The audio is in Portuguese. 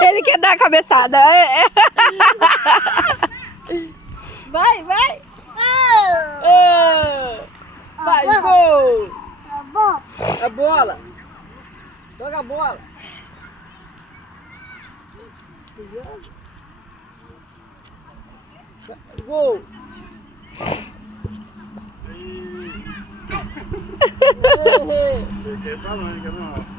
Ele quer dar a cabeçada. Vai, vai. Vai, gol. A bola. Joga a bola. Gol. Fiquei falando que não.